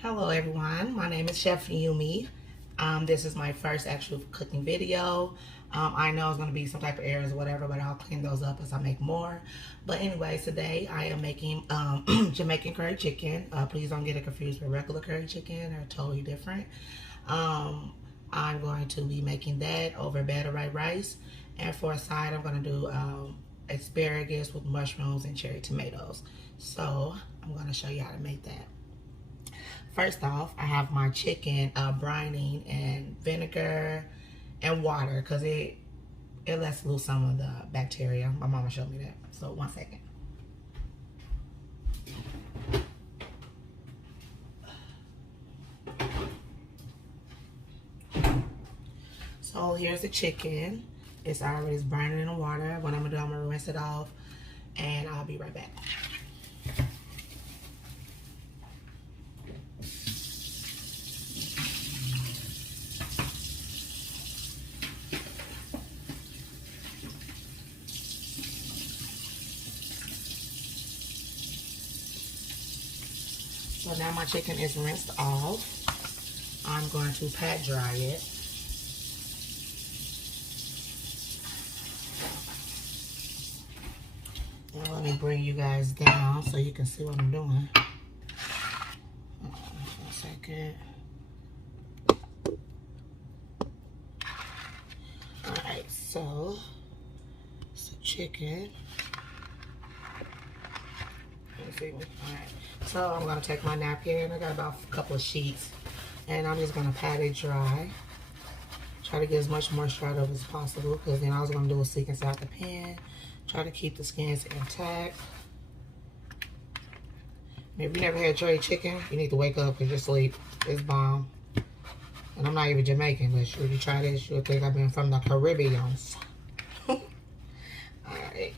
Hello everyone, my name is Chef Yume. This is my first actual cooking video. I know it's going to be some type of errors or whatever, but I'll clean those up as I make more. But anyways, today I am making Jamaican curry chicken. Please don't get it confused with regular curry chicken. They're totally different. I'm going to be making that over batter white rice. And for a side, I'm going to do asparagus with mushrooms and cherry tomatoes. So I'm going to show you how to make that. First off, I have my chicken brining in vinegar and water because it lets loose some of the bacteria. My mama showed me that. So 1 second. So here's the chicken. It's already brining in the water. What I'm gonna do, I'm gonna rinse it off and I'll be right back. So now my chicken is rinsed off. I'm going to pat dry it. And let me bring you guys down so you can see what I'm doing. 1 second. Alright, so it's a chicken. Alright, so I'm going to take my napkin. I got about a couple of sheets. And I'm just going to pat it dry. Try to get as much moisture out of it as possible. Because then I was going to do a seek inside the pan. Try to keep the skins intact. And if you never had curry chicken, you need to wake up because you're asleep. It's bomb. And I'm not even Jamaican, but if you try this, you'll think I've been from the Caribbean. Alright.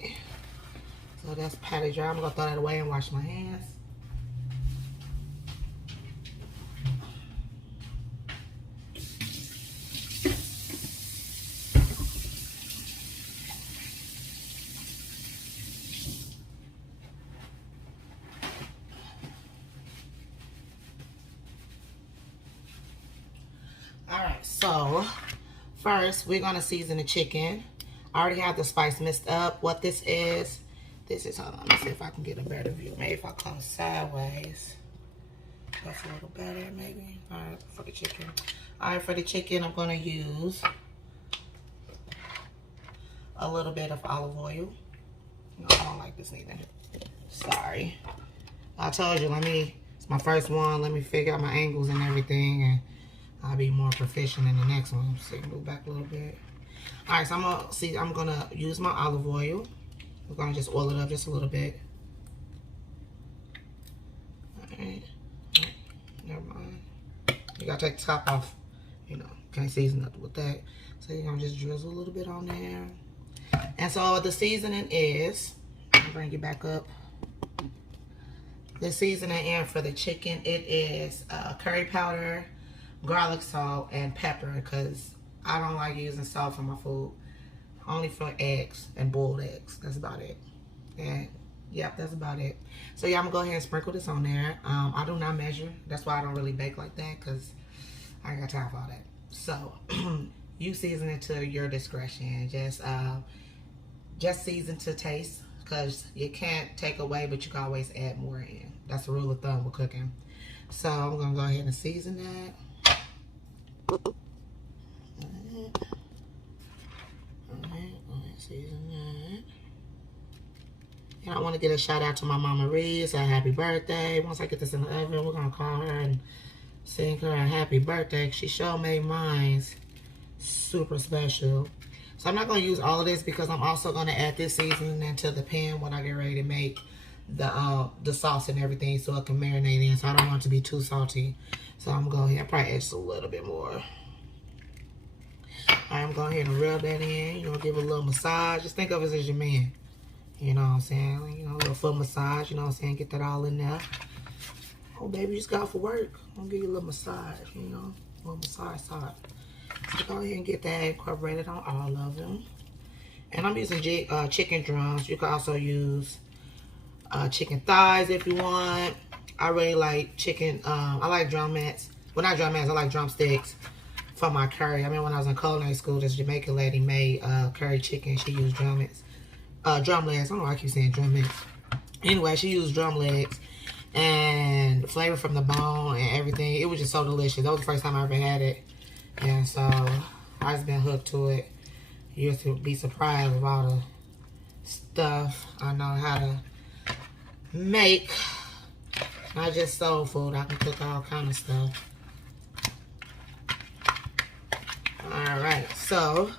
So that's patted dry. I'm going to throw that away and wash my hands. Alright, so first we're going to season the chicken. I already have the spice mixed up. What this is, hold on, let's see if I can get a better view. Maybe if I come sideways. That's a little better, maybe. Alright, for the chicken. Alright, for the chicken, I'm going to use a little bit of olive oil. No, I don't like this neither. Sorry. I told you, it's my first one. Let me figure out my angles and everything, and I'll be more proficient in the next one. So move back a little bit. Alright, so I'm gonna use my olive oil. We're gonna just oil it up just a little bit. Alright. Never mind. You gotta take the top off. You know, can't season nothing with that. So you're gonna just drizzle a little bit on there. And so what the seasoning is, I'll bring you back up. The seasoning in for the chicken, it is curry powder, garlic salt, and pepper, because I don't like using salt for my food. Only for eggs and boiled eggs. That's about it. And yep, that's about it. So yeah, I'm gonna go ahead and sprinkle this on there. I do not measure. That's why I don't really bake like that, because I ain't got time for all that. So you season it to your discretion. Just season to taste, because you can't take away, but you can always add more in. That's the rule of thumb with cooking. So I'm gonna go ahead and season that. Season that. And I want to get a shout out to my mama Reed. Say happy birthday. Once I get this in the oven, we're gonna call her and sing her a happy birthday. She sure made mine super special. So I'm not gonna use all of this because I'm also gonna add this seasoning into the pan when I get ready to make the sauce and everything, so it can marinate in. So I don't want it to be too salty. So I'm going to go ahead and probably add just a little bit more. I'm going ahead and rub that in. You know, give it a little massage. Just think of it as your man. You know what I'm saying? You know, a little foot massage. You know what I'm saying? Get that all in there. Oh, baby, you just got off for work. I'm going to give you a little massage, you know. A little massage. So go ahead and get that incorporated on all of them. And I'm using chicken drums. You can also use chicken thighs if you want. I really like chicken. I like drumettes. Well, not drumettes. I like drumsticks for my curry. I mean, when I was in culinary school, this Jamaican lady made curry chicken. She used drumettes. Drum legs. I don't know why I keep saying drumettes. Anyway, she used drum legs and flavor from the bone and everything. It was just so delicious. That was the first time I ever had it. And so I just been hooked to it. You used to be surprised with all the stuff I know how to make. Not just soul food. I can cook all kind of stuff. Alright, so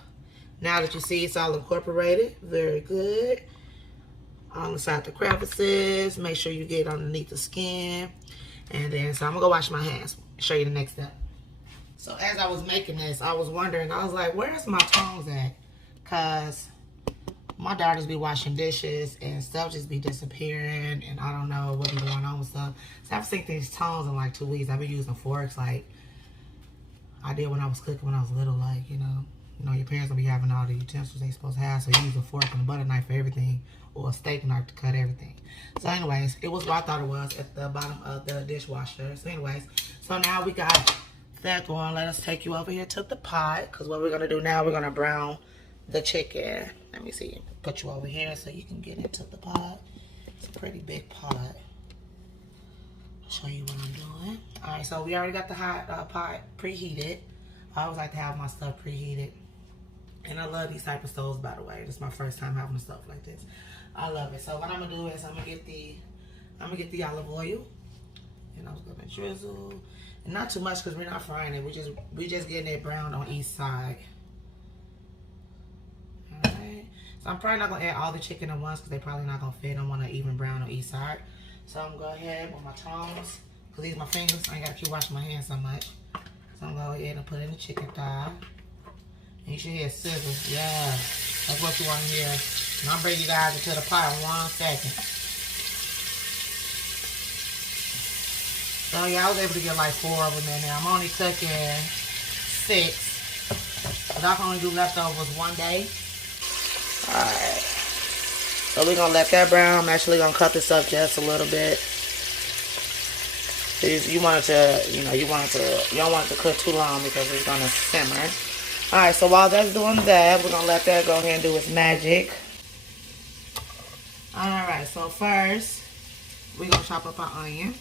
now that you see it's all incorporated, very good. On the side the crevices, make sure you get underneath the skin. And then, so I'm gonna go wash my hands, show you the next step. So as I was making this, I was wondering, I was like, where's my tongs at? Cause my daughters be washing dishes and stuff just be disappearing and I don't know what be going on with stuff. So I've seen these tongs in like 2 weeks. I've been using forks like I did when I was cooking when I was little, like, you know, your parents will be having all the utensils they supposed to have, so you use a fork and a butter knife for everything, or a steak knife to cut everything. So anyways, it was what I thought it was at the bottom of the dishwasher. So anyways, so now we got that going. Let us take you over here to the pot, because what we're going to do now, we're going to brown the chicken. Let me see, put you over here so you can get into the pot. It's a pretty big pot. I'll show you what I'm doing. All right, so we already got the hot pot preheated. I always like to have my stuff preheated. And I love these type of stoves, by the way. This is my first time having a stove like this. I love it. So what I'm gonna do is I'm gonna get the olive oil, and I'm gonna drizzle, and not too much because we're not frying it. We just getting it browned on each side. All right. So I'm probably not gonna add all the chicken at once because they probably not gonna fit. I want to even brown on each side. So I'm gonna go ahead with my tongs, because these are my fingers. I ain't gotta keep washing my hands so much. So I'm gonna go ahead and put in the chicken thigh. And you should hear sizzle. Yeah, that's what you want to hear. And I'll bring you guys into the pot in 1 second. So yeah, I was able to get like 4 of them in there. I'm only cooking 6. But I can only do leftovers 1 day. Alright. So we're gonna let that brown. I'm actually gonna cut this up just a little bit. You want it to, you don't want it to cook too long because it's gonna simmer. Alright, so while that's doing that, we're going to let that go ahead and do its magic. Alright, so first, we're going to chop up our onion.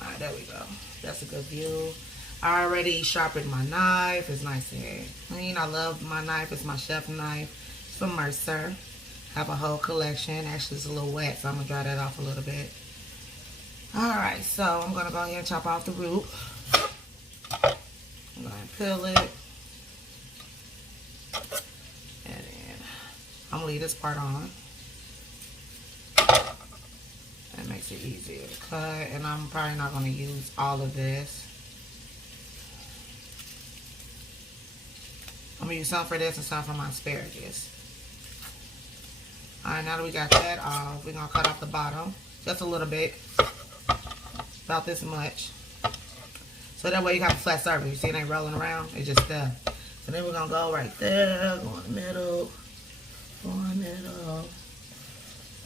Alright, there we go. That's a good view. I already sharpened my knife. It's nice and clean. I love my knife. It's my chef knife. It's from Mercer. Have a whole collection. Actually, it's a little wet, so I'm going to dry that off a little bit. Alright, so I'm going to go ahead and chop off the root. I'm going to peel it. And then I'm going to leave this part on. That makes it easier to cut. And I'm probably not going to use all of this. I'm going to use some for this and some for my asparagus. Alright, now that we got that off, we're going to cut off the bottom just a little bit, about this much. So that way you have a flat surface. You see it ain't rolling around, it's just stuff. So then we're going to go right there, go in the middle,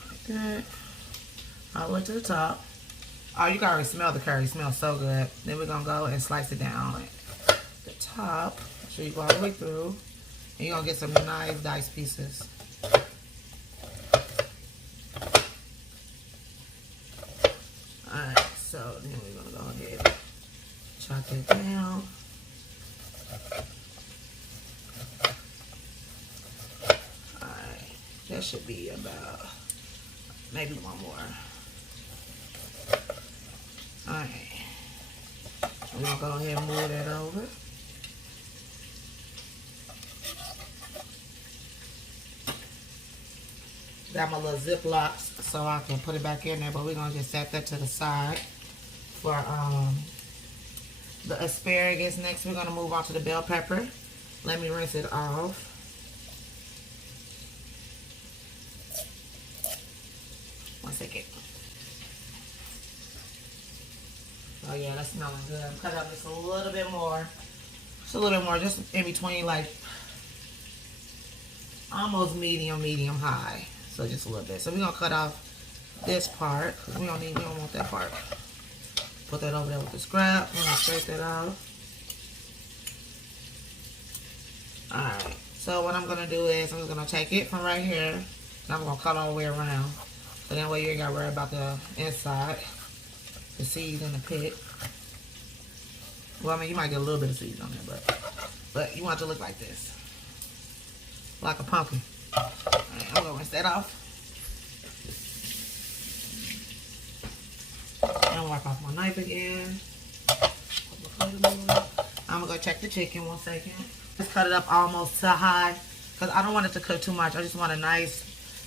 like that, all the way to the top. Oh, you can already smell the curry, it smells so good. Then we're going to go and slice it down at the top. Make sure you go all the way through, and you're going to get some nice diced pieces. Alright, so then we're going to go ahead and chop it down. Alright, that should be about maybe 1 more. Alright, we're going to go ahead and move that over. Got my little Ziplocs so I can put it back in there, but we're going to just set that to the side for the asparagus. Next, we're going to move on to the bell pepper. Let me rinse it off. One second. Oh yeah, that's smelling good. Cut up just a little bit more. Just a little bit more, just in between, like almost medium high. So just a little bit. So we're gonna cut off this part. We don't want that part. Put that over there with the scrap. We're gonna scrape that off. Alright. So what I'm gonna do is I'm just gonna take it from right here and I'm gonna cut all the way around. So that way you ain't gotta worry about the inside, the seeds in the pit. Well, I mean, you might get a little bit of seeds on there, but you want it to look like this. Like a pumpkin. Alright, I'm gonna rinse that off. I'm gonna wipe off my knife again. I'm gonna go check the chicken 1 second. Just cut it up almost to high because I don't want it to cook too much. I just want a nice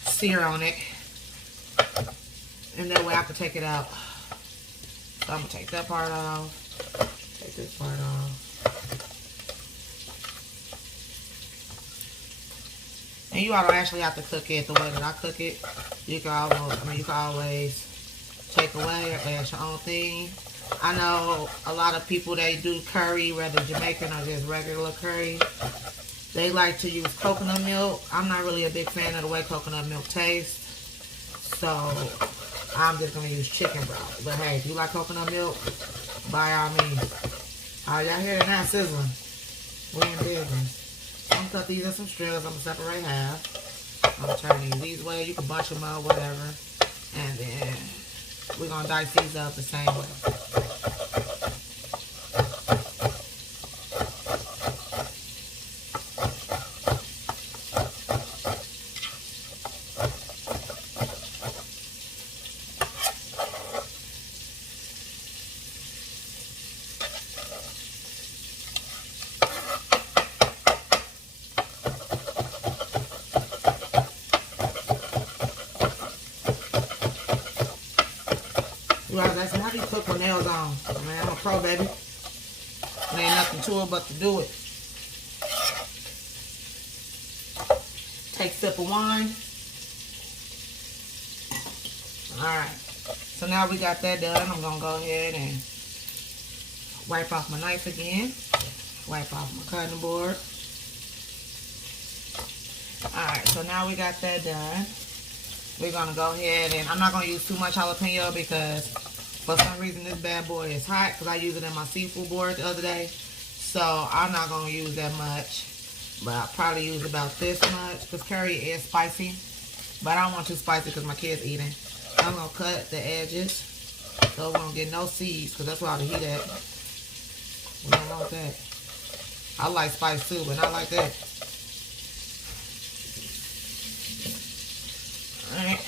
sear on it. And that way I can take it out. So I'm gonna take that part off. Take this part off. And you don't actually have to cook it the way that I cook it. You can always take away or add your own thing. I know a lot of people, they do curry, whether Jamaican or just regular curry. They like to use coconut milk. I'm not really a big fan of the way coconut milk tastes. So I'm just going to use chicken broth. But hey, if you like coconut milk, by all means. All y'all hear it now sizzling. We in business. I'm going to cut these in some strips. I'm going to separate half. I'm going to turn these ways. You can bunch them up, whatever. And then we're going to dice these up the same way. Guys, how do you cook with nails on? Man, I'm a pro, baby. There ain't nothing to it but to do it. Take a sip of wine. Alright. So now we got that done. I'm going to go ahead and wipe off my knife again. Wipe off my cutting board. Alright, so now we got that done. We're going to go ahead and I'm not going to use too much jalapeno because for some reason this bad boy is hot because I used it in my seafood board the other day. So I'm not going to use that much. But I'll probably use about this much because curry is spicy. But I don't want too spicy because my kids eating. I'm going to cut the edges so we won't get no seeds because that's where all the heat at. We don't want that. I like spice too, but not like that. Alright,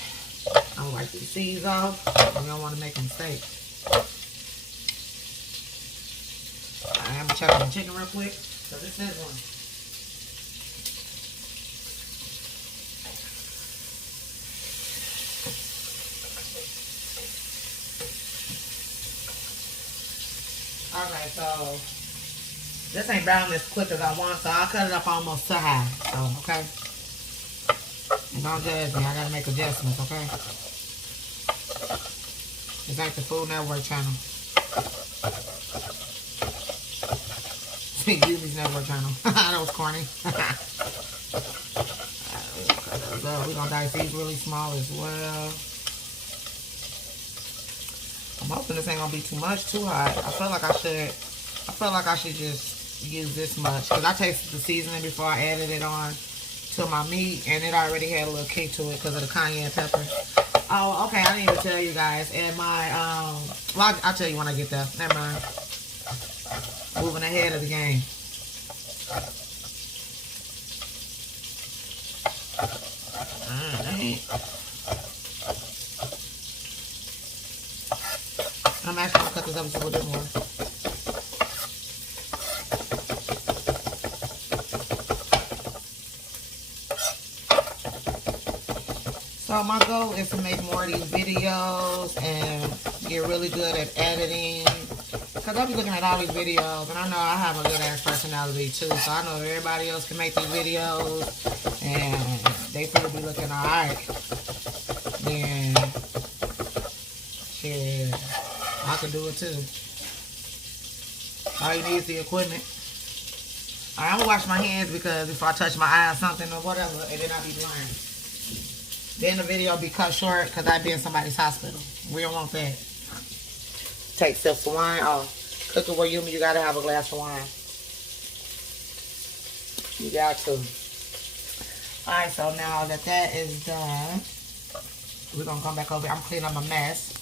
I'm gonna wipe these seeds off. We don't want to make a mistake. Alright, I'm gonna check on the chicken real quick. So this is one. Alright, so this ain't browning as quick as I want, so I'll cut it up almost to high. So, okay. And don't judge me, I gotta make adjustments, okay? It's like the Food Network channel. Yume's Network channel. That was corny. We're gonna dice these really small as well. I'm hoping this ain't gonna be too much, too hot. I feel like I should just use this much because I tasted the seasoning before I added it on to my meat, and it already had a little kick to it because of the cayenne pepper. Oh, okay, I didn't even tell you guys. And my, well, I'll tell you when I get there. Never mind. Moving ahead of the game. Alright. I'm actually going to cut this up just a little bit more. So my goal is to make more of these videos and get really good at editing. Because I'll be looking at all these videos and I know I have a good ass personality too. So I know everybody else can make these videos and they probably be looking alright. Then, shit, I can do it too. All you need is the equipment. All right, I'm gonna wash my hands because if I touch my eye or something or whatever, and then I'll be blind. Then the video will be cut short because I'd be in somebody's hospital. We don't want that. Take sips of wine. Oh, cooking with Yume, you gotta have a glass of wine. You got to. Alright, so now that that is done, we're gonna come back over. I'm cleaning up my mess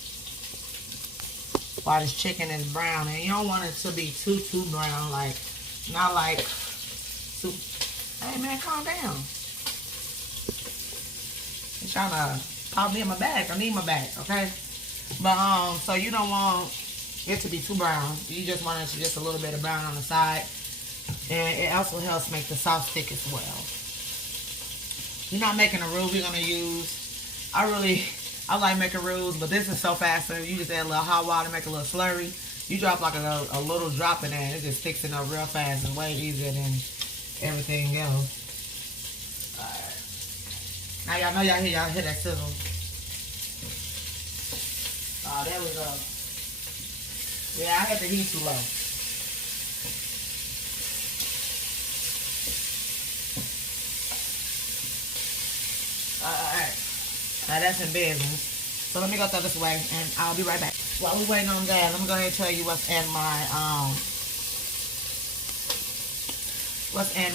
while this chicken is brown. And you don't want it to be too brown, like, not like too. Hey man, calm down. I'm trying to pop me in my bag. I need my bag, okay? But so you don't want it to be too brown. You just want it to just a little bit of brown on the side. And it also helps make the sauce thick as well. You're not making a roux. We're gonna use, I like making roux, but this is so faster. You just add a little hot water, make a little slurry. You drop like a little drop in there, and it just sticks it up real fast. It's way easier than everything else. Alright. Now y'all know y'all hear that sizzle. Oh, there we go. Yeah, I had the heat too low. Alright. Now that's in business. So let me go throw this away and I'll be right back. While we're waiting on that, let me go ahead and tell you what's in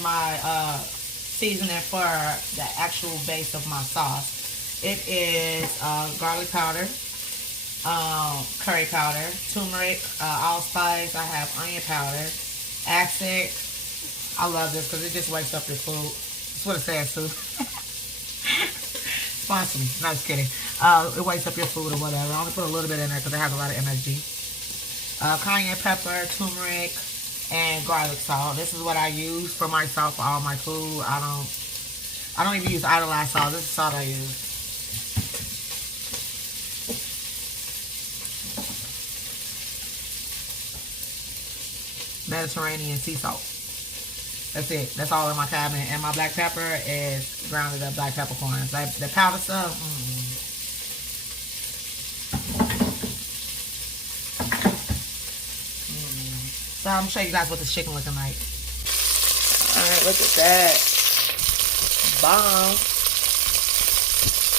my seasoning for the actual base of my sauce. It is garlic powder, curry powder, turmeric, allspice. I have onion powder, acid. I love this because it just wakes up your food. That's what it says too. Sponsor me. No, just kidding. It wakes up your food or whatever. I only put a little bit in there because it has a lot of MSG. Cayenne pepper, turmeric, and garlic salt. This is what I use for my salt for all my food. I don't even use idolized salt. This is salt I use. Mediterranean sea salt. That's it. That's all in my cabinet. And my black pepper is grounded up black peppercorns. Like the powder stuff. So I'm gonna show you guys what this chicken looking like. Alright, look at that. Bomb.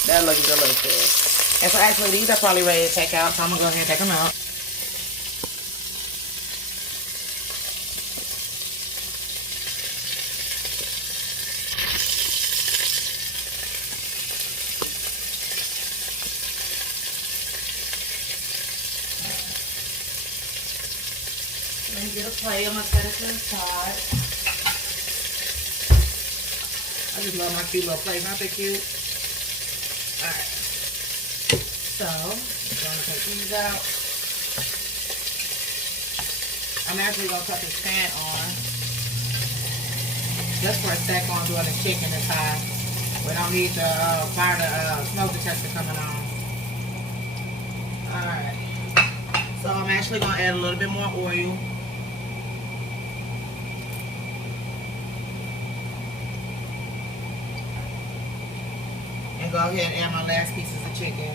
That looks delicious. And so actually these are probably ready to take out. So I'm gonna go ahead and take them out. Let me get a plate. I'm gonna set it to the side. I just love my cute little plate. Not that cute. Alright. So, I'm gonna take these out. I'm actually gonna cut this pan on. Just for a second on doing the chicken this high. We don't need the smoke detector coming on. Alright. So I'm actually gonna add a little bit more oil. And go ahead and add my last pieces of chicken.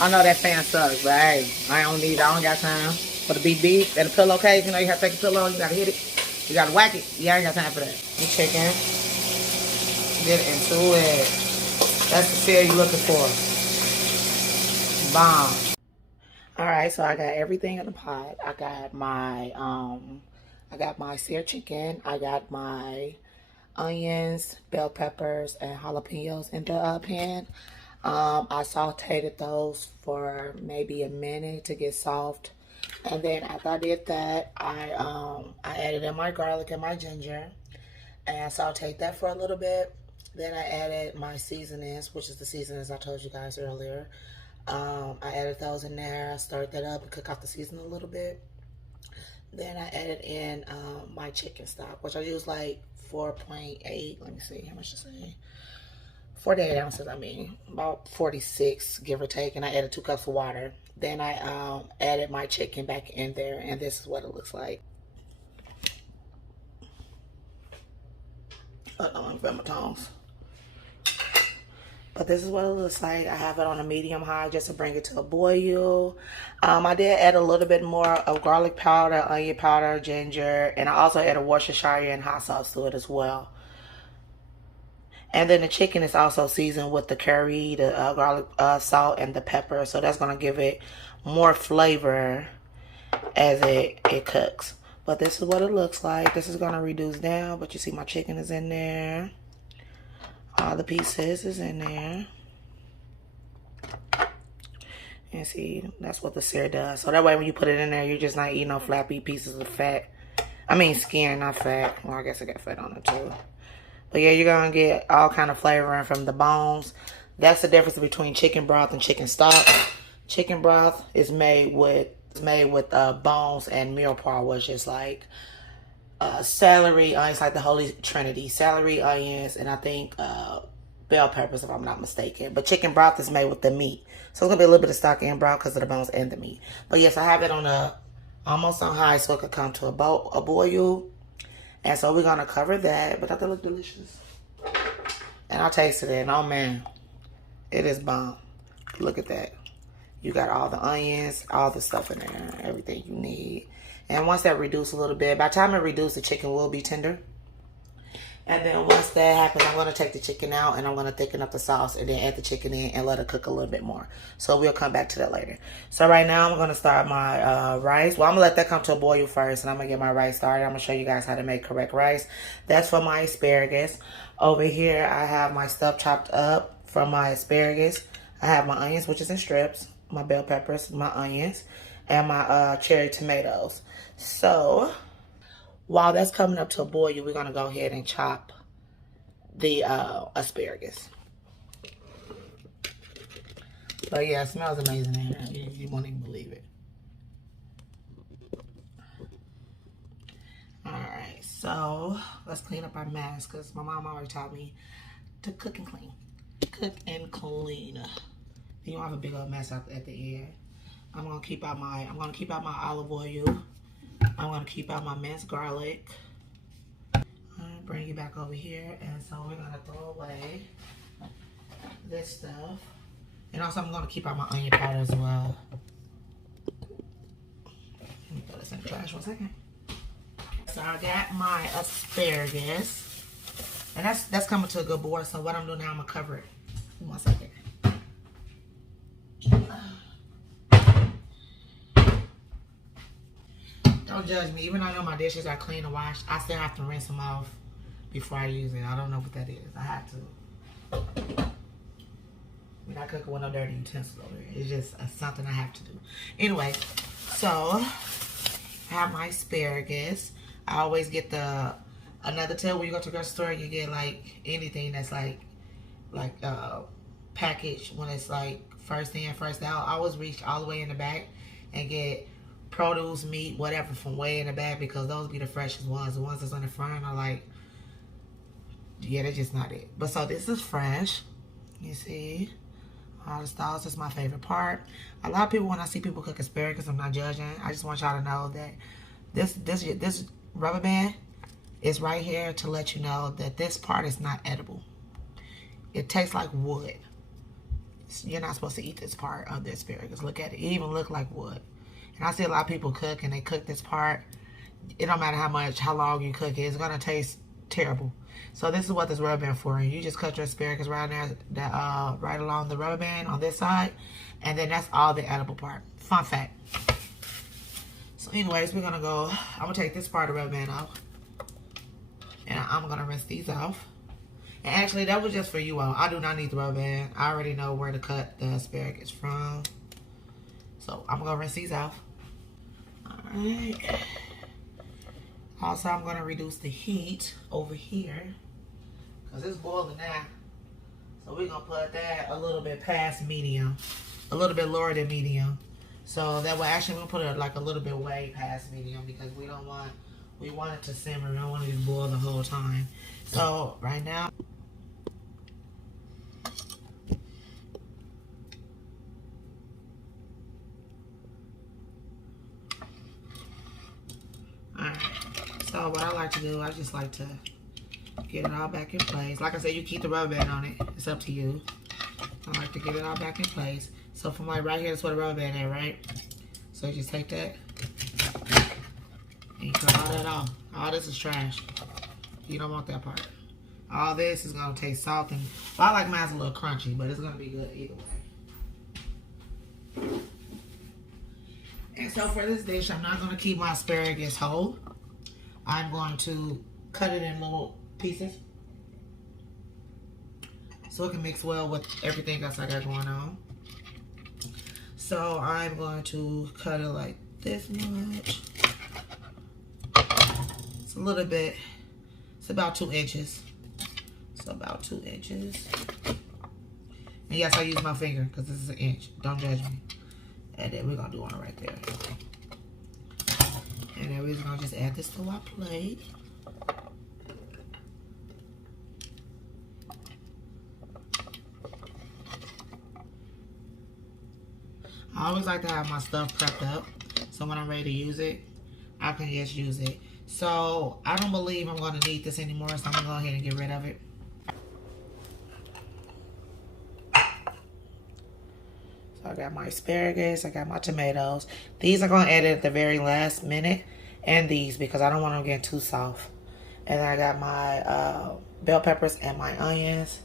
I know that fan sucks, but hey, I don't got time for the beat and the pillowcase. You know, you have to take a pillow, you gotta hit it, you gotta whack it. Yeah, I ain't got time for that. The chicken, get into it. That's the feel you're looking for. Bomb. Alright, so I got everything in the pot. I got my seared chicken. I got my onions, bell peppers, and jalapenos in the pan. I sauteed those for maybe a minute to get soft. And then after I did that, I added in my garlic and my ginger. And I sauteed that for a little bit. Then I added my seasonings, which is the seasonings I told you guys earlier. I added those in there, stirred that up and cook out the seasoning a little bit. Then I added in my chicken stock, which I use like 4.8. Let me see, how much to say? 48 ounces, I mean, about 46, give or take. And I added 2 cups of water. Then I added my chicken back in there, and this is what it looks like. Let me grab my tongs. But this is what it looks like. I have it on a medium high just to bring it to a boil. I did add a little bit more of garlic powder, onion powder, ginger, and I also added Worcestershire and hot sauce to it as well. And then the chicken is also seasoned with the curry, the garlic salt, and the pepper. So that's going to give it more flavor as it cooks. But this is what it looks like. This is going to reduce down, but you see my chicken is in there. All the pieces is in there. And see, that's what the sear does. So that way when you put it in there, you're just not eating no flappy pieces of fat. I mean skin, not fat. Well, I guess I got fat on it too. But yeah, you're going to get all kind of flavoring from the bones. That's the difference between chicken broth and chicken stock. Chicken broth is made with bones and meal part, which is like celery, onions, like the Holy Trinity. Celery, onions, and I think bell peppers, if I'm not mistaken. But chicken broth is made with the meat. So it's going to be a little bit of stock and broth because of the bones and the meat. But yes, I have it on almost on high so it could come to a boil. And so we're going to cover that. But that look delicious. And I tasted it. And oh man, it is bomb. Look at that. You got all the onions, all the stuff in there. Everything you need. And once that reduces a little bit, by the time it reduces, the chicken will be tender. And then once that happens, I'm going to take the chicken out and I'm going to thicken up the sauce and then add the chicken in and let it cook a little bit more. So we'll come back to that later. So right now I'm going to start my rice. Well, I'm going to let that come to a boil first and I'm going to get my rice started. I'm going to show you guys how to make correct rice. That's for my asparagus. Over here, I have my stuff chopped up from my asparagus. I have my onions, which is in strips, my bell peppers, my onions, and my cherry tomatoes. So while that's coming up to a boil, we're going to go ahead and chop the asparagus. But yeah, it smells amazing in here. You won't even believe it. Alright, so let's clean up our mess because my mom already taught me to cook and clean. Cook and clean. You don't have a big old mess at the end. I'm gonna keep out my olive oil. I'm gonna keep out my minced garlic. I'll bring you back over here, and so we're gonna throw away this stuff. And also, I'm gonna keep out my onion powder as well. Let me throw this in the trash for a second. So I got my asparagus, and that's coming to a good boil. So what I'm doing now, I'm gonna cover it. 1 second. Don't judge me. Even though I know my dishes are clean and washed, I still have to rinse them off before I use it. I don't know what that is. I have to. We're not cooking with no dirty utensils over here. It's just something I have to do. Anyway, so I have my asparagus. I always get another tip when you go to the grocery store, you get like anything that's like packaged when it's like first in, first out. I always reach all the way in the back and get produce, meat, whatever from way in the back because those be the freshest ones. The ones that's on the front are like, yeah, they're just not it. But so this is fresh. You see, all the stalks is my favorite part. A lot of people, when I see people cook asparagus, I'm not judging. I just want y'all to know that this rubber band is right here to let you know that this part is not edible. It tastes like wood. You're not supposed to eat this part of the asparagus. Look at it. It even look like wood. And I see a lot of people cook and they cook this part. It don't matter how long you cook it. It's going to taste terrible. So this is what this rubber band for. You just cut your asparagus right there, right along the rubber band on this side. And then that's all the edible part. Fun fact. So anyways, we're going to go. I'm going to take this part of the rubber band off. And I'm going to rinse these off. And actually, that was just for you all. I do not need the rubber band. I already know where to cut the asparagus from. So I'm going to rinse these off. Alright. Also, I'm going to reduce the heat over here. Because it's boiling now. So we're going to put that a little bit past medium. A little bit lower than medium. So that way, actually, we're going to put it like a little bit way past medium. Because we want it to simmer. We don't want it to boil the whole time. So right now. So what I like to do, I just like to Get it all back in place. Like I said, you keep the rubber band on it. It's up to you. I like to get it all back in place. So from like right here, that's where the rubber band is, right? So you just take that and you cut all that off. All this is trash. You don't want that part. All this is gonna taste salty. Well, I like mine a little crunchy, but it's gonna be good either way. And so for this dish, I'm not gonna keep my asparagus whole. I'm going to cut it in little pieces so it can mix well with everything else I got going on. So I'm going to cut it like this much. It's a little bit, it's about 2 inches. It's about 2 inches. And yes, I use my finger because this is an inch. Don't judge me. And then we're gonna do one right there. And then we're gonna just add this to our plate. I always like to have my stuff prepped up, so when I'm ready to use it, I can just use it. So I don't believe I'm going to need this anymore, so I'm going to go ahead and get rid of it. So I got my asparagus, I got my tomatoes. These I'm going to add it at the very last minute, and these because I don't want them getting too soft. And I got my bell peppers and my onions.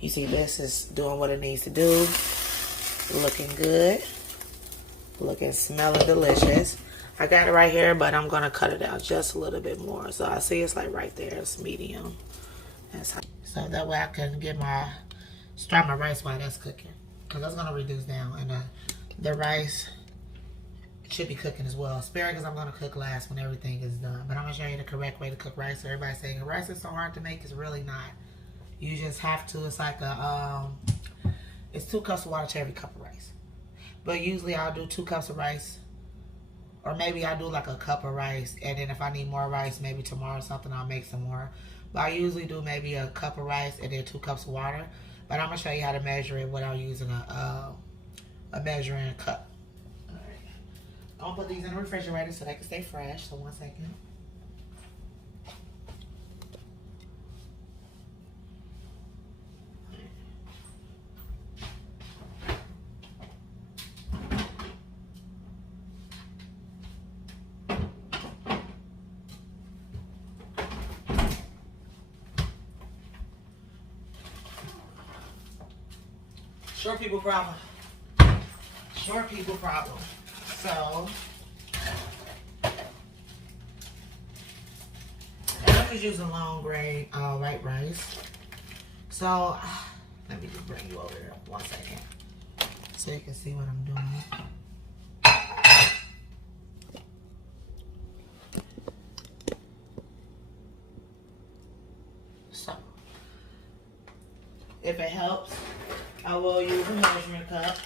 You see this is doing what it needs to do. Looking good. Looking, smelling delicious. I got it right here, but I'm going to cut it out just a little bit more. So I see it's like right there. It's medium. That's how. So that way I can get start my rice while that's cooking. Because that's going to reduce down. And the rice should be cooking as well. Asparagus I'm going to cook last when everything is done. But I'm going to show you the correct way to cook rice. Everybody's saying rice is so hard to make. It's really not. You just have to. It's like it's 2 cups of water to every cup of rice. But usually I'll do 2 cups of rice. Or maybe I'll do like a cup of rice. And then if I need more rice, maybe tomorrow or something, I'll make some more. But I usually do maybe a cup of rice and then 2 cups of water. But I'm going to show you how to measure it without using a measuring cup. Alright. I'm going to put these in the refrigerator so they can stay fresh. So 1 second. Short people problem. Short people problem. So, and I'm just using long grain white rice. So, let me just bring you over here 1 second so you can see what I'm doing. So, if it helps, I will use a measuring cup.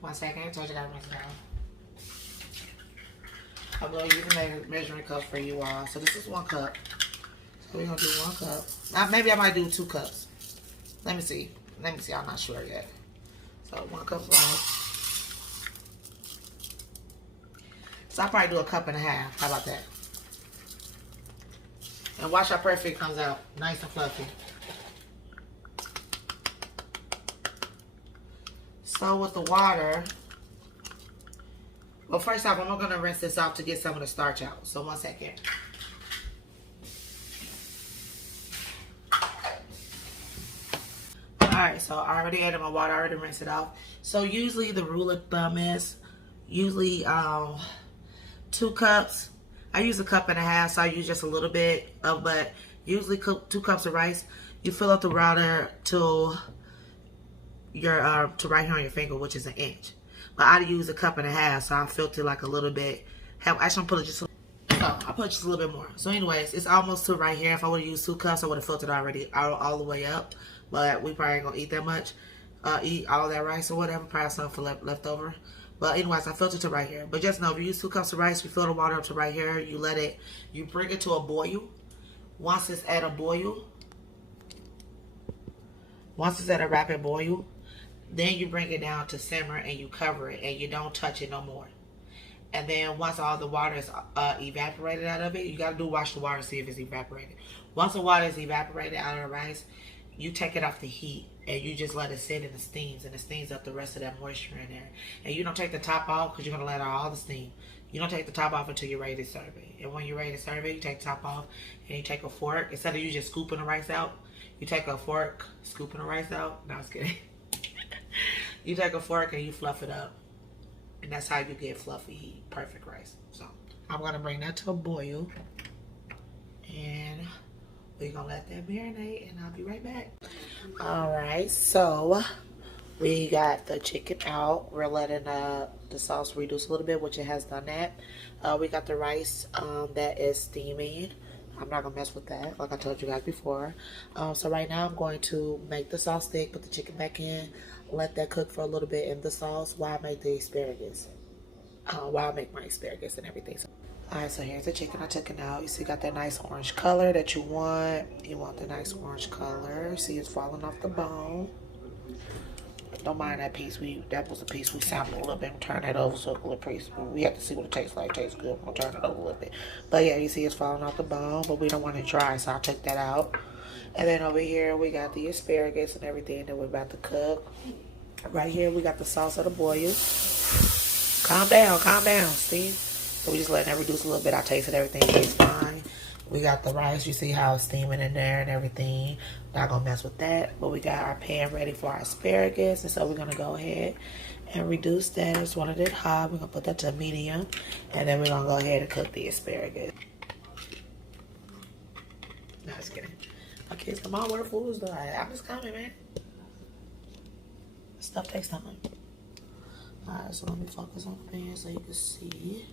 1 second, I told you I gotta rinse it down. I will use a measuring cup for you all. So this is 1 cup. So we're gonna do 1 cup. Now, maybe I might do 2 cups. Let me see. I'm not sure yet. So 1 cup of rice. So I'll probably do a cup and a half. How about that? And watch how perfect it comes out. Nice and fluffy. So with the water, well, first off, I'm going to rinse this off to get some of the starch out. So 1 second. Alright, so I already added my water. I already rinsed it off. So usually the rule of thumb is usually 2 cups. I use a cup and a half, so I use just a little bit of, but usually 2 cups of rice. You fill up the water to your to right here on your finger, which is 1 inch. But I use a cup and a half, so I filter like a little bit. Actually, put it just. I put just a little bit more. So, anyways, it's almost to right here. If I would have used 2 cups, I would have filtered already all the way up. But we probably ain't gonna eat that much. Eat all that rice or whatever. Probably something left over. But anyways, I filtered to right here. But just know, if you use 2 cups of rice, you fill the water up to right here. You bring it to a boil. Once it's at a boil, once it's at a rapid boil, then you bring it down to simmer and you cover it and you don't touch it no more. And then once all the water is evaporated out of it, you gotta wash the water to see if it's evaporated. Once the water is evaporated out of the rice, you take it off the heat and you just let it sit in the steams, and it steams up the rest of that moisture in there. And you don't take the top off because you're going to let out all the steam. You don't take the top off until you're ready to serve it. And when you're ready to serve it, you take the top off and you take a fork. Instead of you just scooping the rice out, you take a fork, scooping the rice out. No, I was kidding. You take a fork and you fluff it up. And that's how you get fluffy, perfect rice. So I'm going to bring that to a boil. And we're going to let that marinate, and I'll be right back. Alright, so we got the chicken out. We're letting the sauce reduce a little bit, which it has done that. We got the rice that is steaming. I'm not going to mess with that, like I told you guys before. So right now I'm going to make the sauce thick, put the chicken back in, let that cook for a little bit in the sauce while I make the asparagus. While I make my asparagus and everything. So, alright, so here's the chicken I took it out. You see, got that nice orange color that you want. You want the nice orange color. See, it's falling off the bone. Don't mind that piece. That was a piece we sampled a little bit. Turn that over so a little piece. We have to see what it tastes like. It tastes good. We'll turn it over a little bit. But yeah, you see, it's falling off the bone, but we don't want it dry, so I'll take that out. And then over here, we got the asparagus and everything that we're about to cook. Right here, we got the sauce of the boil. Calm down, Steve. So we just letting that reduce a little bit. I tasted everything, tastes fine. We got the rice. You see how it's steaming in there and everything. Not gonna mess with that. But we got our pan ready for our asparagus, and so we're gonna go ahead and reduce that. It's one of it hot. We're gonna put that to medium, and then we're gonna go ahead and cook the asparagus. No, just kidding. My kids come on, where the food is done. I'm just coming, man. Stuff takes time. Alright, so let me focus on the pan so you can see.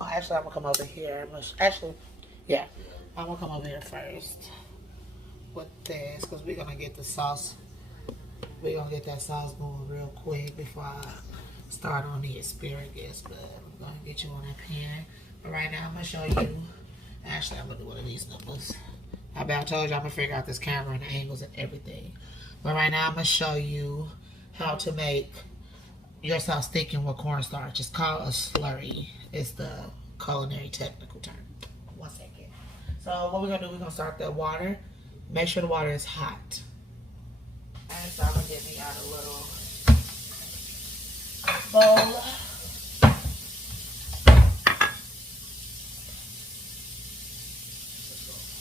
Oh, actually, I'm gonna come over here. I'm gonna come over here first with this, because we're gonna get the sauce. We're gonna get that sauce going real quick before I start on the asparagus. But I'm gonna get you on that pan. But right now, I'm gonna show you. Actually, I'm gonna do one of these numbers. I told you I'm gonna figure out this camera and the angles and everything. But right now, I'm gonna show you how to make your sauce thickened with cornstarch. It's called a slurry. It's the culinary technical term. 1 second. So what we're gonna do, we're gonna start the water. Make sure the water is hot. And so I'm gonna get me out a little bowl.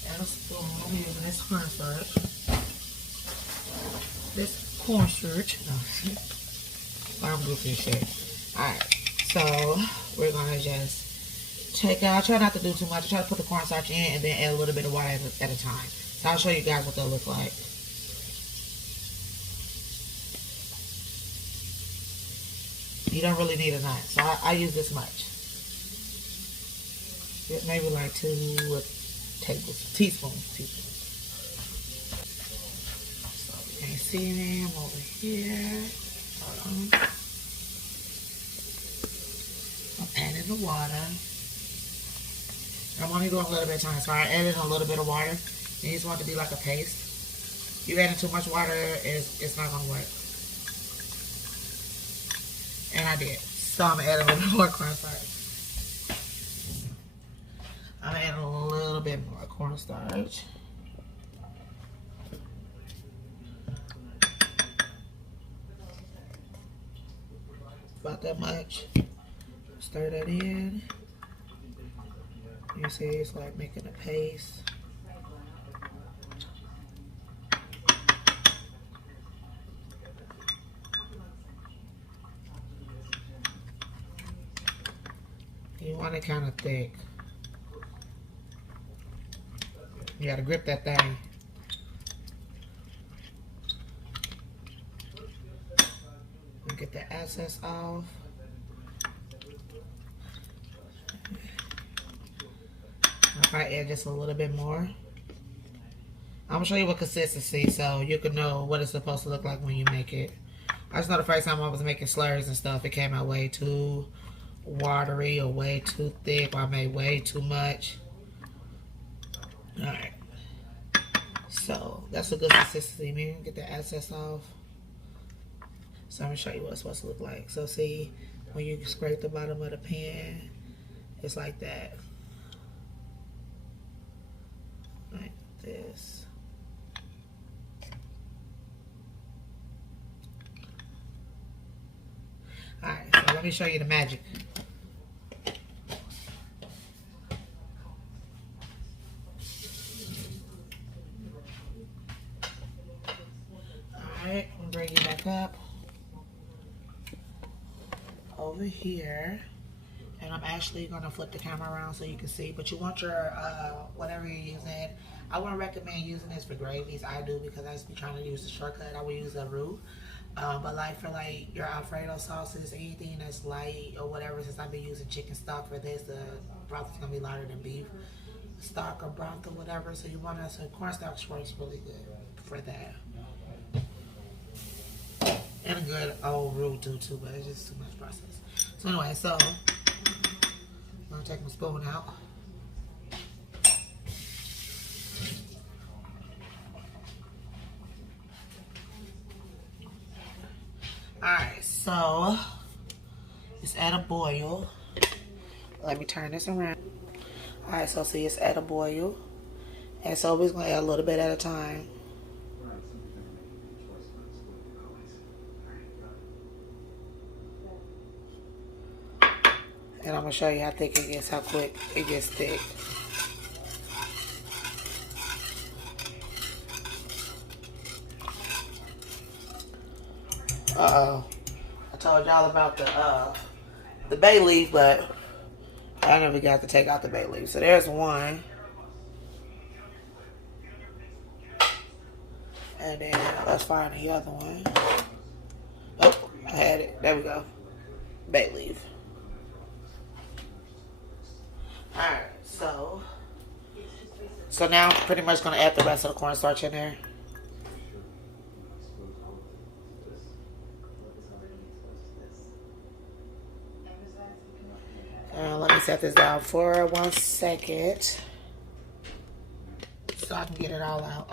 And a spoon. I'm using this cornstarch. This cornstarch. No, I'm goofy shit. Alright, so we're gonna just take out. I try not to do too much. I try to put the cornstarch in and then add a little bit of water at a time. So I'll show you guys what they'll look like. You don't really need a lot, so I use this much. Maybe like 2 teaspoons. So you can see them over here. Hold on. I'm adding the water. I'm only doing a little bit of time, so I added a little bit of water. You just want it to be like a paste. You adding too much water, it's not gonna work. And I did. So I'm adding a little more cornstarch. I'm adding a little bit more cornstarch. About that much. Stir that in. You see, it's like making a paste. You want it kind of thick. You gotta grip that thing. And get the excess off. I'll probably add just a little bit more. I'm gonna show you what consistency so you can know what it's supposed to look like when you make it. I just know the first time I was making slurries and stuff, it came out way too watery or way too thick, or I made way too much. Alright. So that's a good consistency, man. Get the excess off. So I'm gonna show you what it's supposed to look like. So see, when you scrape the bottom of the pan, it's like that. like this. Alright, so let me show you the magic. Alright, I'm gonna bring you back up over here. And I'm actually gonna flip the camera around so you can see. But you want your whatever you're using. I wouldn't recommend using this for gravies. I do because I just be trying to use the shortcut. I would use a roux. But like for like your Alfredo sauces, anything that's light or whatever, since I've been using chicken stock for this, the broth is gonna be lighter than beef stock or broth or whatever. So you want to, so cornstarch works really good for that. And a good old roux too, but it's just too much process. So anyway, so I'm gonna take my spoon out. Alright, so it's at a boil. Let me turn this around. Alright, so see, it's at a boil. And so we're just gonna add a little bit at a time. And I'm gonna show you how thick it gets, how quick it gets thick. Uh-oh. I told y'all about the bay leaf, but I never got to take out the bay leaf. So there's one. And then let's find the other one. Oh, I had it. There we go. Bay leaf. Alright, so now I'm pretty much going to add the rest of the cornstarch in there. Let me set this down for 1 second so I can get it all out.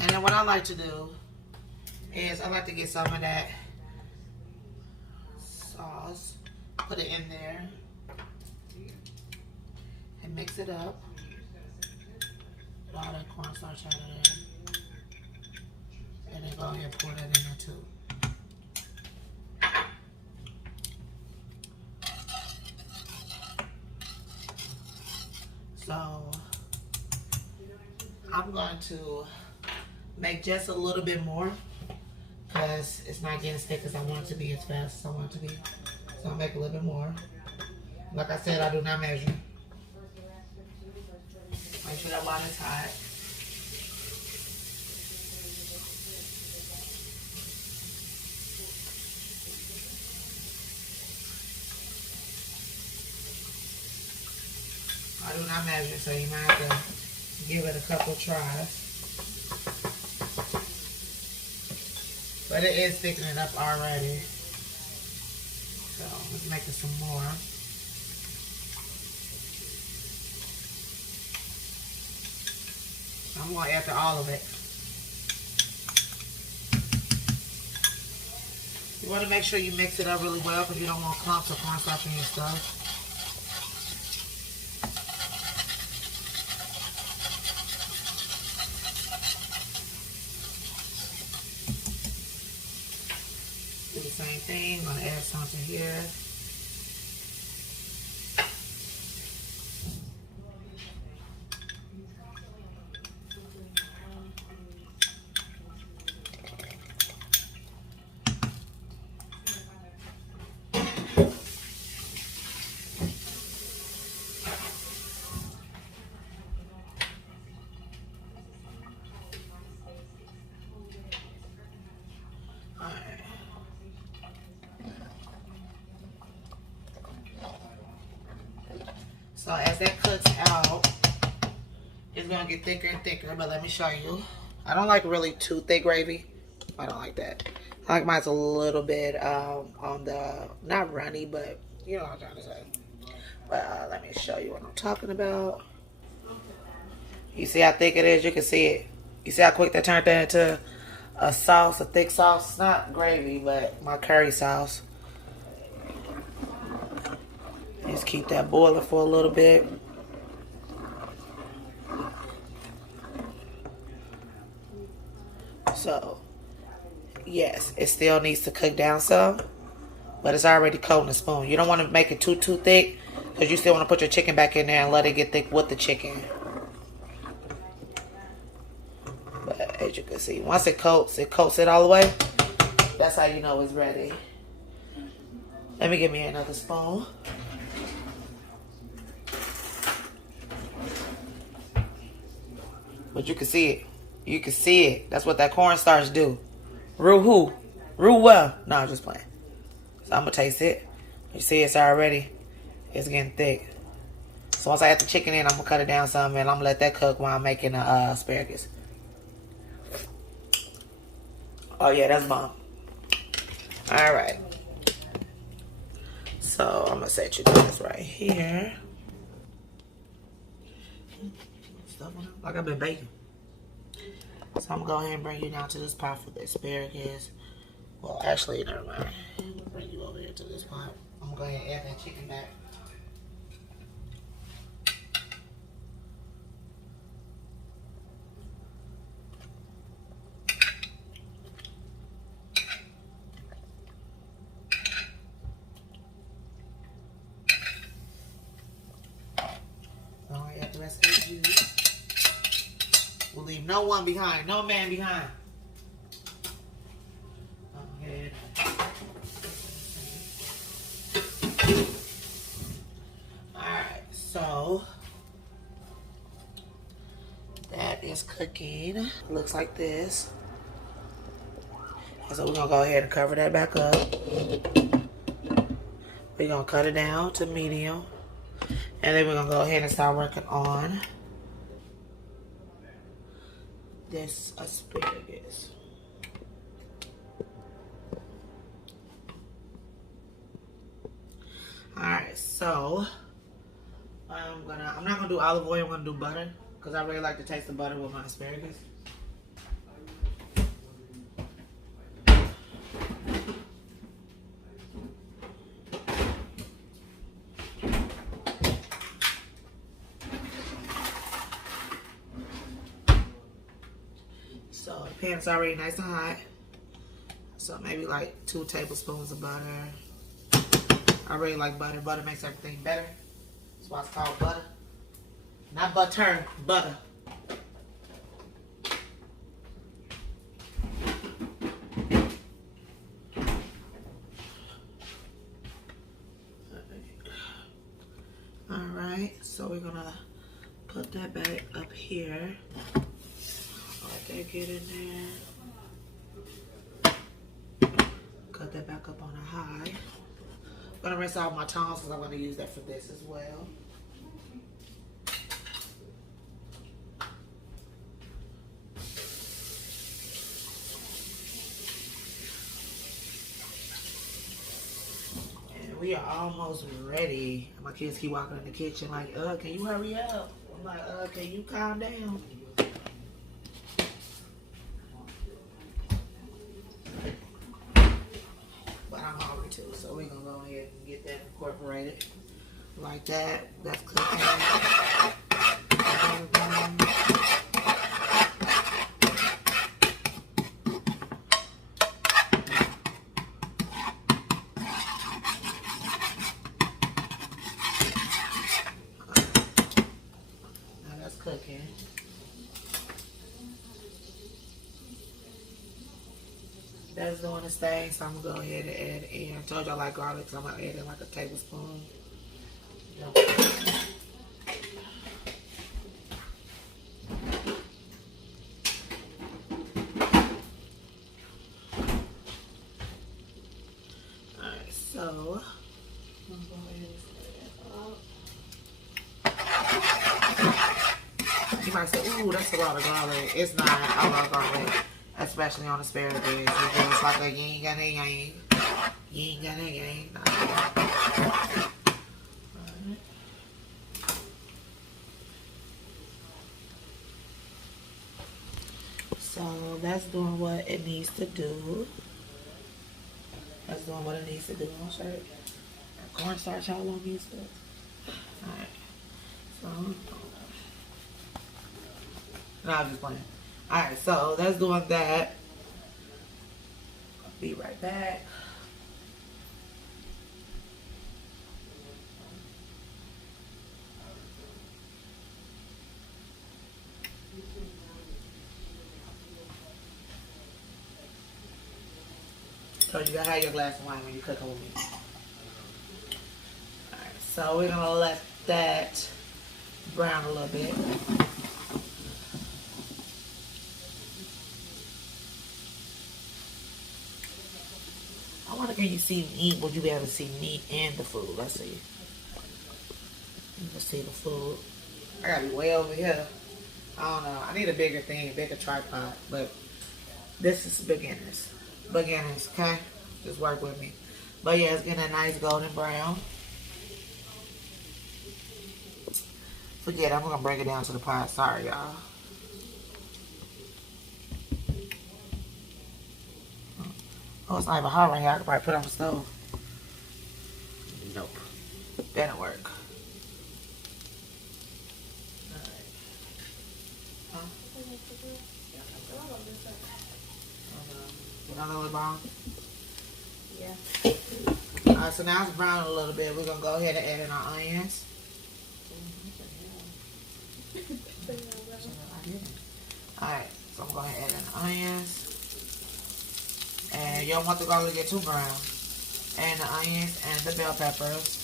And then what I like to do is I like to get some of that sauce, put it in there, and mix it up. Get all that cornstarch out of there. And then go ahead and pour that in there too. So I'm going to make just a little bit more because it's not getting as thick as I want it to be, as fast as I want it to be. So I'll make a little bit more. Like I said, I do not measure. Make sure that water's hot. I do not measure, so you might have to give it a couple tries. But it is thickening it up already. So let's make it some more. I'm going to add to all of it. You want to make sure you mix it up really well because you don't want clumps of cornstarch in your stuff. Do the same thing. I'm going to add something here. So as that cooks out, it's going to get thicker and thicker, but let me show you. I don't like really too thick gravy. I don't like that. I like mine's a little bit on the, not runny, but you know what I'm trying to say. Let me show you what I'm talking about. You see how thick it is? You can see it. You see how quick they turned that into a sauce, a thick sauce? It's not gravy, but my curry sauce. Just keep that boiling for a little bit. So, yes, it still needs to cook down some, but it's already coating the spoon. You don't want to make it too thick, because you still want to put your chicken back in there and let it get thick with the chicken. But as you can see, once it coats it all the way. That's how you know it's ready. Let me get me another spoon. But you can see it. You can see it. That's what that cornstarch do. Rue who? Rue well. No, I'm just playing. So I'm going to taste it. You see it's already. It's getting thick. So once I add the chicken in, I'm going to cut it down some. And I'm going to let that cook while I'm making the asparagus. Oh, yeah, that's bomb. All right. So I'm going to set you this right here. Like I've been baking. So I'm going to go ahead and bring you down to this pot for the asparagus. Well, actually, never mind. I'm going to bring you over here to this pot. I'm going to go ahead and add that chicken back. I'm going to add the rest of the juice. We'll leave no one behind. No man behind. Okay. Alright, so that is cooking. Looks like this. And so we're going to go ahead and cover that back up. We're going to cut it down to medium. And then we're going to go ahead and start working on this asparagus. Alright, so I'm not gonna do olive oil, I'm gonna do butter, because I really like to taste the butter with my asparagus. So the pan is already nice and hot. So maybe like 2 tablespoons of butter. I really like butter. Butter makes everything better. That's why it's called butter. Not butter, butter. Alright, so we're gonna put that back up here. Let that get in there. Cut that back up on a high. I'm gonna rinse out my tongs because I'm gonna use that for this as well. And we are almost ready. My kids keep walking in the kitchen like, can you hurry up? I'm like, can you calm down? But I'm hungry too, so we're gonna go ahead and get that incorporated like that. That's cooking. Now that's cooking. That's doing its thing, so I'm gonna go ahead and add in. I told you I like garlic, so I'm gonna add in like a tablespoon. Alright, so I'm gonna go ahead and set that up. You might say, ooh, that's a lot of garlic. It's not a lot of garlic. Especially on asparagus. It's like a yin and a yang. Yin and a yang. Right. So that's doing what it needs to do. That's doing what it needs to do. I'll show you. Cornstarch all on these stuff. Alright. So, no, I'm just playing. Alright, so that's doing that. I'll be right back. So you gotta have your glass of wine when you cook with me. Alright, so we're gonna let that brown a little bit. I wonder, can you see meat? Would you be able to see meat and the food? Let's see. You can see the food. I gotta be way over here. I don't know. I need a bigger thing, bigger tripod. But this is beginners. Beginners, okay? Just work with me. But yeah, it's getting a nice golden brown. Forget it, I'm gonna bring it down to the pot. Sorry, y'all. Oh, it's not even hot right here. I could probably put it on the stove. Nope. That'll work. Alright. Huh? Another brown? Yeah. Alright, so now it's brown a little bit. We're going to go ahead and add in our onions. Alright, so I'm going to add in the onions. And you don't want the garlic to get too brown. And the onions and the bell peppers.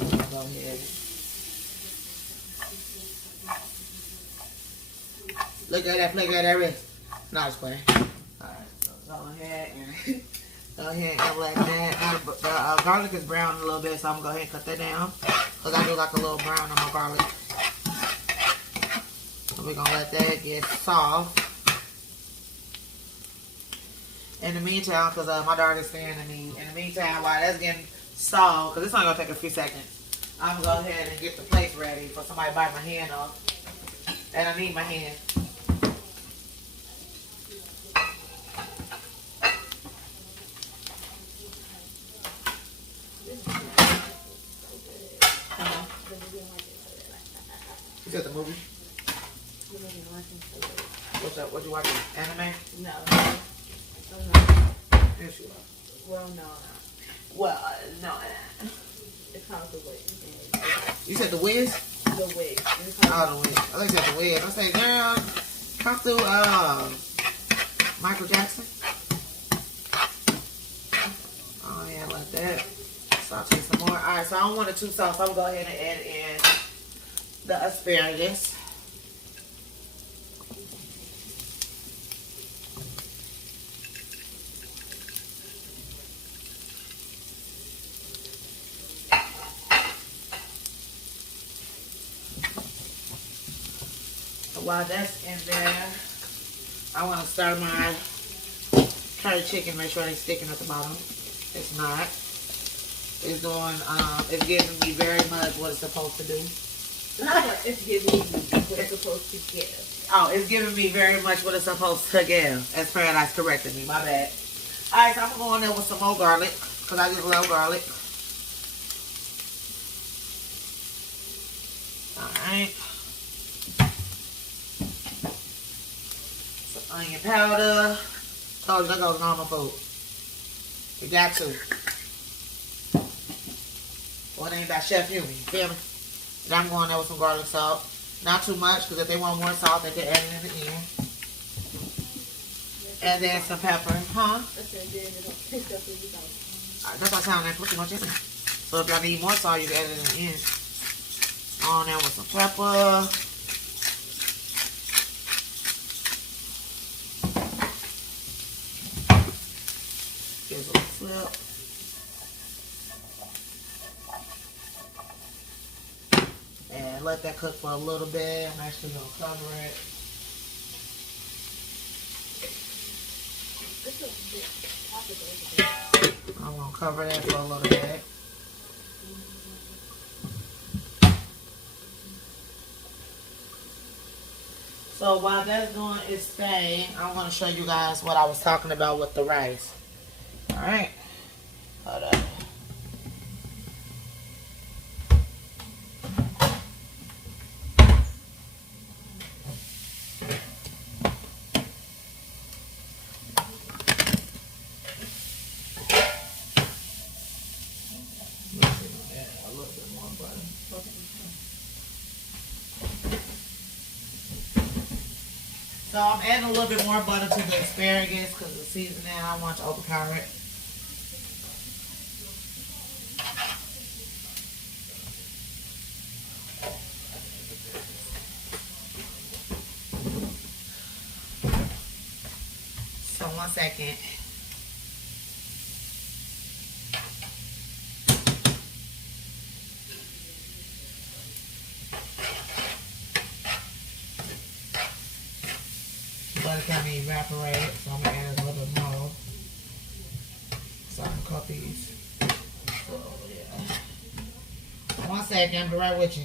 I'll go ahead. Look at that flicker of that wrist. No, it's playing. Alright, so go ahead and let that. The garlic is brown a little bit, so I'm going to go ahead and cut that down. Because I do like a little brown on my garlic. So we're going to let that get soft. In the meantime, because my daughter's staring at me. In the meantime, while that's getting soft, because it's only going to take a few seconds, I'm going to go ahead and get the plates ready for somebody to bite my hand off. And I need my hand. You said the movie? What's up? What you watching? Anime? No. Yes, you are. Well, no. Well, no. It's called The Wiz. You said the Wiz? The Wiz. Oh, the Wiz. I think you said the Wiz. I said, girl, come through Michael Jackson. Oh, yeah, like that. Saute some more. Alright, so I don't want it too soft. I'm going to go ahead and add in the asparagus. So while that's in there, I want to stir my curry chicken. Make sure it's sticking at the bottom. It's not. It's doing. It's giving me very much what it's supposed to do. It's giving me what it's supposed to give. Oh, it's giving me very much what it's supposed to give. As Paradise corrected me. My bad. Alright, so I'm going to go in there with some more garlic. Because I just love garlic. Alright. Some onion powder. Oh, that goes on my food. You got to. Well, it ain't about Chef Yume. You feel me? Then I'm going there with some garlic salt. Not too much, because if they want more salt, they can add it in the end. And then some pepper. Huh? That's what I sound like. Put too much in it. So if y'all need more salt, you can add it in the end. On there with some pepper. Give it a flip. And let that cook for a little bit. I'm actually going to cover it. I'm going to cover that for a little bit. So while that's doing its thing, I'm going to show you guys what I was talking about with the rice. Alright. Hold up. So I'm adding a little bit more butter to the asparagus because the seasoning, I want to overpower it. So 1 second. Butter kind of evaporated, so I'm gonna add a little bit more. So I can cut these. So yeah. 1 second, I'll be right with you.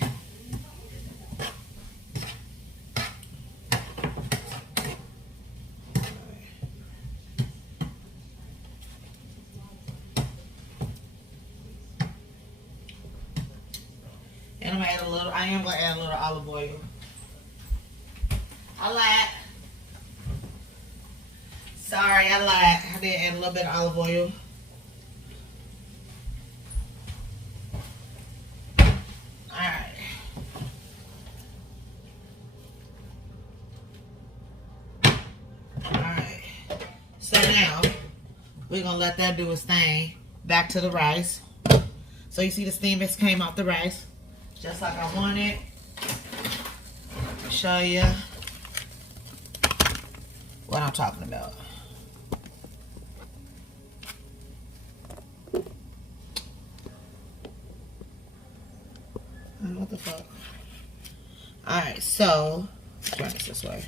And I'm gonna add a little. I am gonna add a little olive oil. I lied. Sorry, I lied. I did add a little bit of olive oil. Alright. Alright. So now, we're going to let that do its thing. Back to the rice. So you see the steam that's came off the rice. Just like I wanted. Show you what I'm talking about. What the fuck? Alright, so turn this way.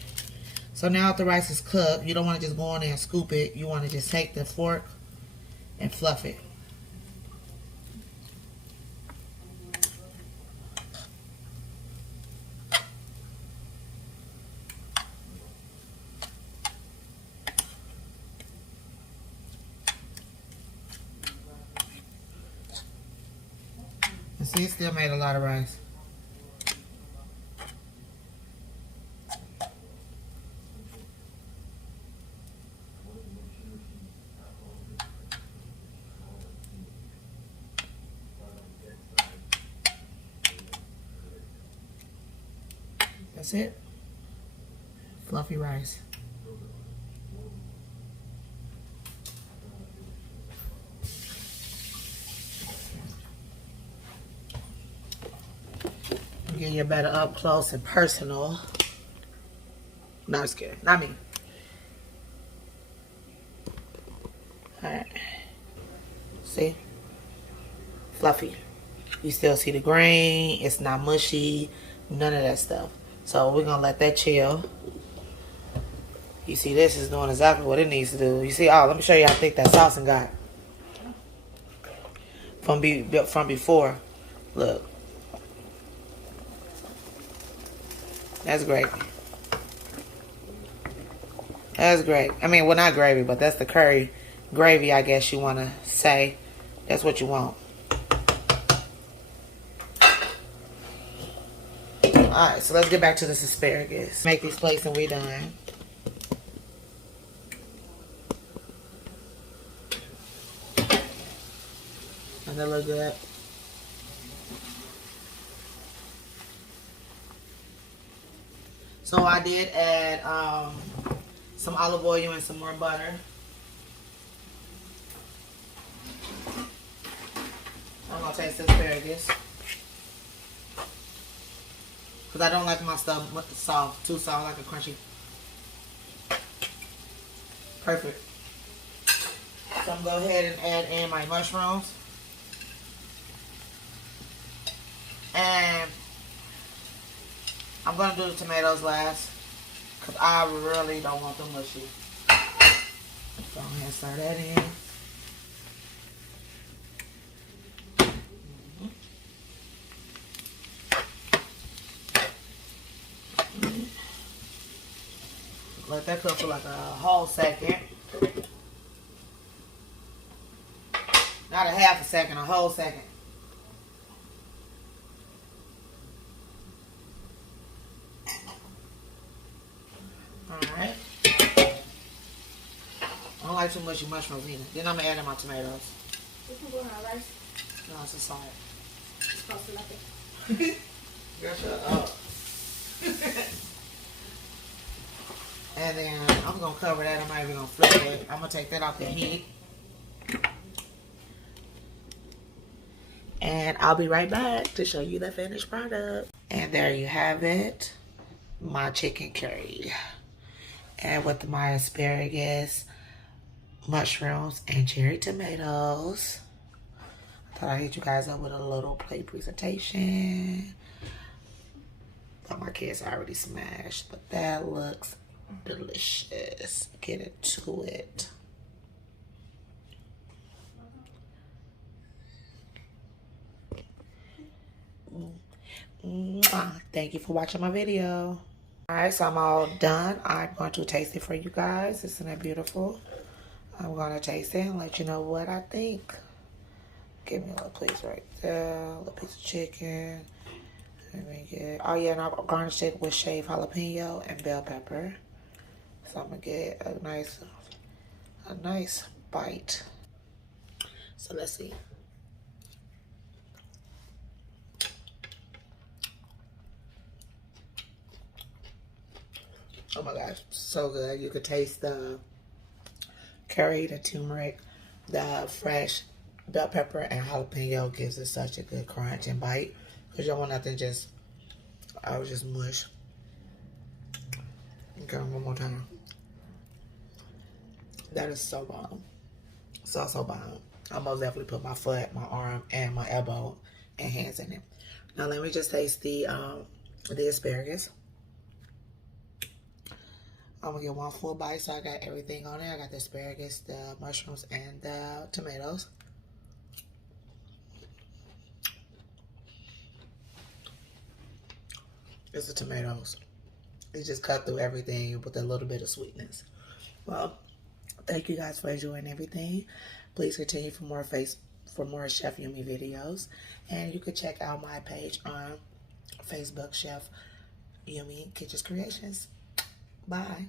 So now that the rice is cooked, you don't want to just go in there and scoop it. You want to just take the fork and fluff it. And see, it still made a lot of rice. That's it. Fluffy rice. Get you better up close and personal. No, I'm just kidding. Not me. Alright. See? Fluffy. You still see the grain. It's not mushy. None of that stuff. So we're going to let that chill. You see this is doing exactly what it needs to do. You see, oh, let me show you how thick that saucing got. From before. Look. That's great. That's great. I mean, well, not gravy, but that's the curry gravy, I guess you want to say. That's what you want. Alright, so let's get back to this asparagus. Make these plates and we're done. And they look good. So I did add some olive oil and some more butter. I'm going to taste the asparagus. Because I don't like my stuff soft, too soft, like a crunchy. Perfect. So I'm going to go ahead and add in my mushrooms. And I'm going to do the tomatoes last. Because I really don't want them mushy. Go ahead and stir that in. Let that cook for like a whole second. Not a half a second, a whole second. Alright. I don't like too much mushrooms either. Then I'm going to add in my tomatoes. You can go on rice. No, it's a salt. It's close to nothing. Girl, shut up. And then I'm going to cover that. I'm not even going to flip it. I'm going to take that off the heat. And I'll be right back to show you the finished product. And there you have it. My chicken curry. And with my asparagus, mushrooms, and cherry tomatoes. I thought I'd hit you guys up with a little plate presentation. But my kids already smashed. But that looks delicious. Get into it. Thank you for watching my video. Alright, so I'm all done. I'm going to taste it for you guys. Isn't it beautiful? I'm going to taste it and let you know what I think. Give me a little piece right there. A little piece of chicken. Let me get, oh yeah, and I'll garnish it with shaved jalapeno and bell pepper. So I'm going to get a nice bite. So let's see. Oh my gosh, so good. You could taste the curry, the turmeric, the fresh bell pepper, and jalapeno gives it such a good crunch and bite. Because you don't want nothing just mush. Okay, one more time. That is so bomb. So bomb. I most definitely put my foot, my arm, and my elbow and hands in it. Now let me just taste the asparagus. I'm gonna get one full bite, so I got everything on there. I got the asparagus, the mushrooms, and the tomatoes. It's the tomatoes. It just cut through everything with a little bit of sweetness. Well, thank you guys for enjoying everything. Please continue for more Chef Yume videos, and you could check out my page on Facebook, Chef Yume Kitchens Creations. Bye.